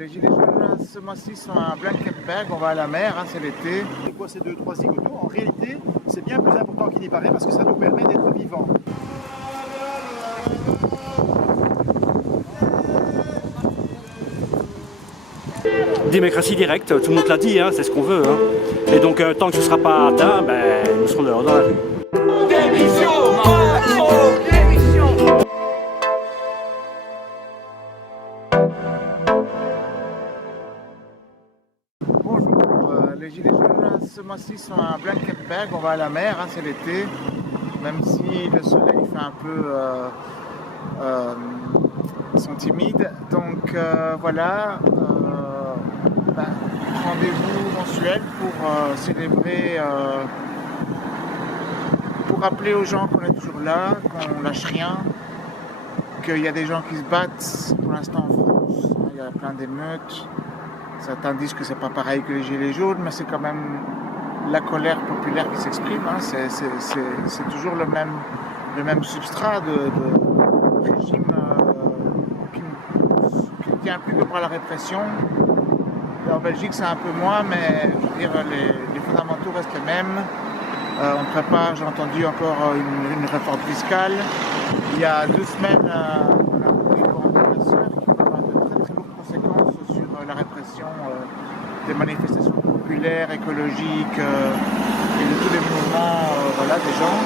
Les gilets jaunes ce mois-ci sont à Blankenberg, on va à la mer, hein, c'est l'été. C'est quoi ces 2-3 zigotos? En réalité, c'est bien plus important qu'il n'y paraît parce que ça nous permet d'être vivants. Démocratie directe, tout le monde l'a dit, hein, c'est ce qu'on veut. Hein. Et donc tant que ce ne sera pas atteint, ben, nous serons dehors dans la rue. Démission! Bonjour, les gilets jaunes ce mois-ci sont à Blankenberg, on va à la mer, hein, c'est l'été. Même si le soleil fait un peu... ils sont timides. Donc voilà, rendez-vous mensuel pour célébrer, pour rappeler aux gens qu'on est toujours là, qu'on lâche rien, qu'il y a des gens qui se battent pour l'instant en France. Il y a plein d'émeutes. Certains disent que c'est pas pareil que les gilets jaunes, mais c'est quand même la colère populaire qui s'exprime. Hein. C'est toujours le même substrat de régime qui ne tient plus que par la répression. En Belgique, c'est un peu moins, mais je veux dire, les fondamentaux restent les mêmes. On prépare, j'ai entendu, encore une réforme fiscale. Il y a 2 semaines, on a voté pour un professeur qui va avoir de très très lourdes conséquences sur la répression des manifestations populaires, écologiques et de tous les mouvements voilà, des gens.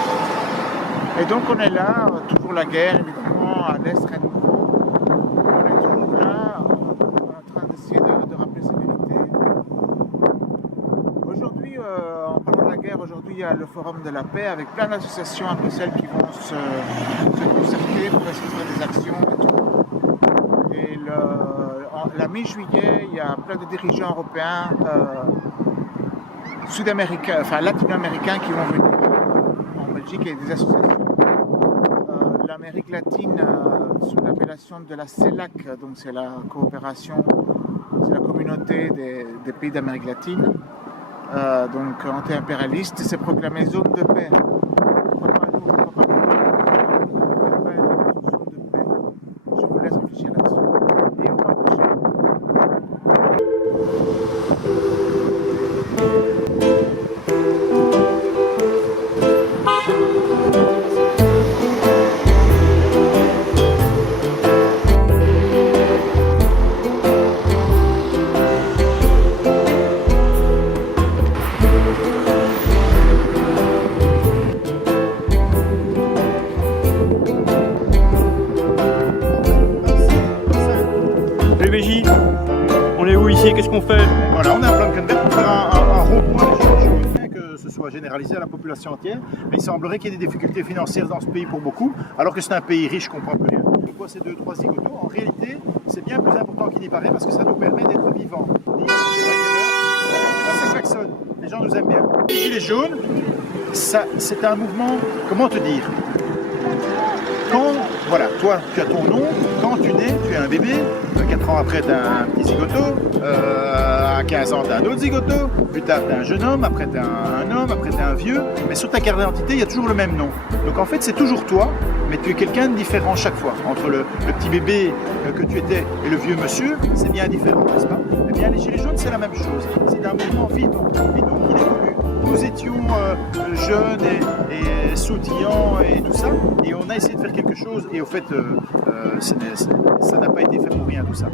Et donc on est là, toujours la guerre évidemment, à l'Est, rien de nouveau. On est toujours là, en train d'essayer de rappeler ces vérités. Aujourd'hui, en parlant de la guerre, aujourd'hui il y a le Forum de la paix avec plein d'associations à Bruxelles qui vont se concerter pour essayer de faire des actions et tout. Et la mi-juillet, il y a plein de dirigeants européens, sud-américains, enfin latino-américains qui vont venir en Belgique et des associations. L'Amérique latine, sous l'appellation de la CELAC, donc c'est la coopération, c'est la communauté des pays d'Amérique latine, donc anti-impérialiste, s'est proclamée zone de paix. Pourquoi pas nous, pourquoi pas nous, être une zone de paix? Je vous laisse réfléchir là-dessus. Et au mois prochain. PBJ, on est où ici? Qu'est-ce qu'on fait? Voilà, on est à Blankenberg pour faire un rond-point. Je veux bien que ce soit généralisé à la population entière, mais il semblerait qu'il y ait des difficultés financières dans ce pays pour beaucoup, alors que c'est un pays riche, je ne comprends plus rien. Pourquoi ces 2-3 zigotos? En réalité, c'est bien plus important qu'il n'y paraît parce que ça nous permet d'être vivants. Ça klaxonne. Les gens nous aiment bien. Les gilets jaunes, c'est un mouvement, comment te dire? Quand, voilà, toi, tu as ton nom, quand tu nais, tu es un bébé, 4 ans après, tu as un petit zigoto, à 15 ans, tu as un autre zigoto, plus tard, tu es un jeune homme, après, tu es un homme, après, tu es un vieux, mais sur ta carte d'identité, il y a toujours le même nom. Donc en fait, c'est toujours toi, mais tu es quelqu'un de différent chaque fois. Entre le petit bébé que tu étais et le vieux monsieur, c'est bien différent, n'est-ce pas? Eh bien, les gilets jaunes, c'est la même chose. C'est un mouvement vivant, et donc il évolue. Nous étions jeunes et sautillants et tout ça, et on a essayé de faire quelque chose, et au fait, ça n'a pas été fait pour rien tout ça.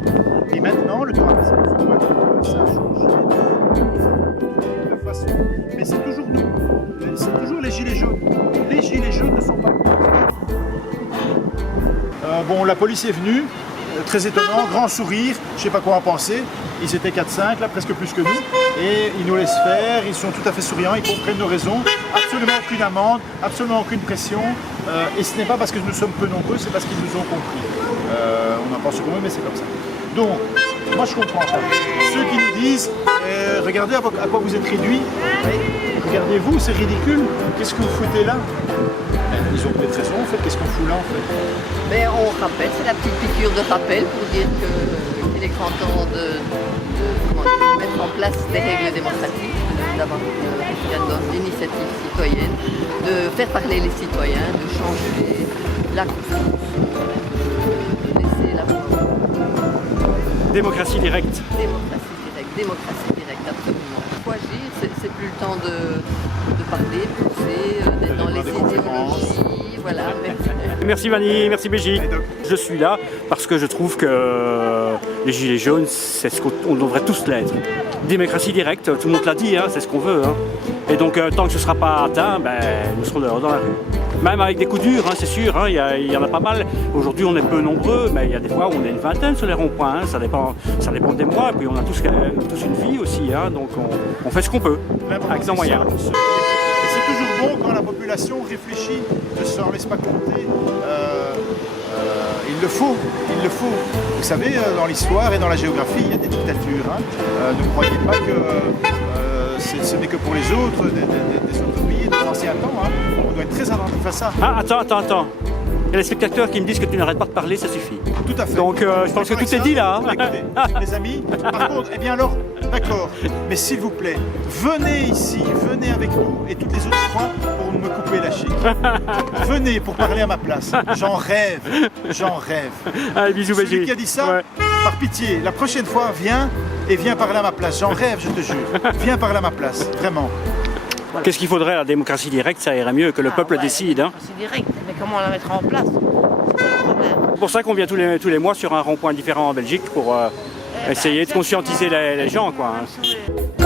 Et maintenant, le temps a passé, ça a changé de façon, mais c'est toujours nous, c'est toujours les gilets jaunes. Les gilets jaunes ne sont pas bon, la police est venue, très étonnant, grand sourire, je ne sais pas quoi en penser. Ils étaient 4-5, là, presque plus que nous, et ils nous laissent faire, ils sont tout à fait souriants, ils comprennent nos raisons, absolument aucune amende, absolument aucune pression, et ce n'est pas parce que nous sommes peu nombreux, c'est parce qu'ils nous ont compris. On en pense comme eux, mais c'est comme ça. Donc, moi je comprends pas. Ceux qui nous disent, regardez à quoi vous êtes réduits, regardez-vous, c'est ridicule, qu'est-ce que vous foutez là? Ils ont peut-être raison en fait, qu'est-ce qu'on fout là en fait? Mais on rappelle, c'est la petite piqûre de rappel pour dire qu'il est grand temps de mettre en place des règles démocratiques, d'avoir un référendum d'initiative citoyenne, de faire parler les citoyens, de changer la constitution, de laisser la parole. Démocratie directe. Démocratie directe, absolument. Il faut agir, c'est plus le temps de parler, de pousser, d'être dans les idéologies. Voilà. Merci Vanny, merci Béji. Je suis là parce que je trouve que les Gilets jaunes, c'est ce qu'on devrait tous l'être. Démocratie directe, tout le monde l'a dit, hein, c'est ce qu'on veut. Hein. Et donc tant que ce ne sera pas atteint, nous serons dehors dans la rue. Même avec des coups durs, hein, c'est sûr, hein, y en a pas mal. Aujourd'hui on est peu nombreux, mais il y a des fois où on est une vingtaine sur les ronds-points. Hein, ça dépend des mois, et puis on a tous une vie aussi, hein, donc on fait ce qu'on peut, avec ses moyens. Et c'est toujours bon quand la population réfléchit, ne s'en laisse pas compter. Il le faut. Vous savez, dans l'histoire et dans la géographie, il y a des dictatures. Hein. Ne croyez pas que ce n'est que pour les autres, des autres pays, des anciens temps. Hein. On doit être très attentif à ça. Ah, attends. Il y a les spectateurs qui me disent que tu n'arrêtes pas de parler, ça suffit. Tout à fait. Donc je pense que tout est dit là. Hein. Écoutez, les amis, par contre, eh bien alors, d'accord, mais s'il vous plaît, venez ici, venez avec nous et toutes les autres fois pour me couper la chic. Venez pour parler à ma place. J'en rêve. Allez, bisous, Béji. Celui qui a dit ça, par pitié, la prochaine fois, viens parler à ma place. J'en rêve, je te jure. Viens parler à ma place, vraiment. Voilà. Qu'est-ce qu'il faudrait? La démocratie directe, ça irait mieux que le peuple décide. Hein. C'est direct, mais comment on la mettra en place? C'est le problème. C'est pour ça qu'on vient tous les mois sur un rond-point différent en Belgique pour essayer de conscientiser les gens, quoi. Hein.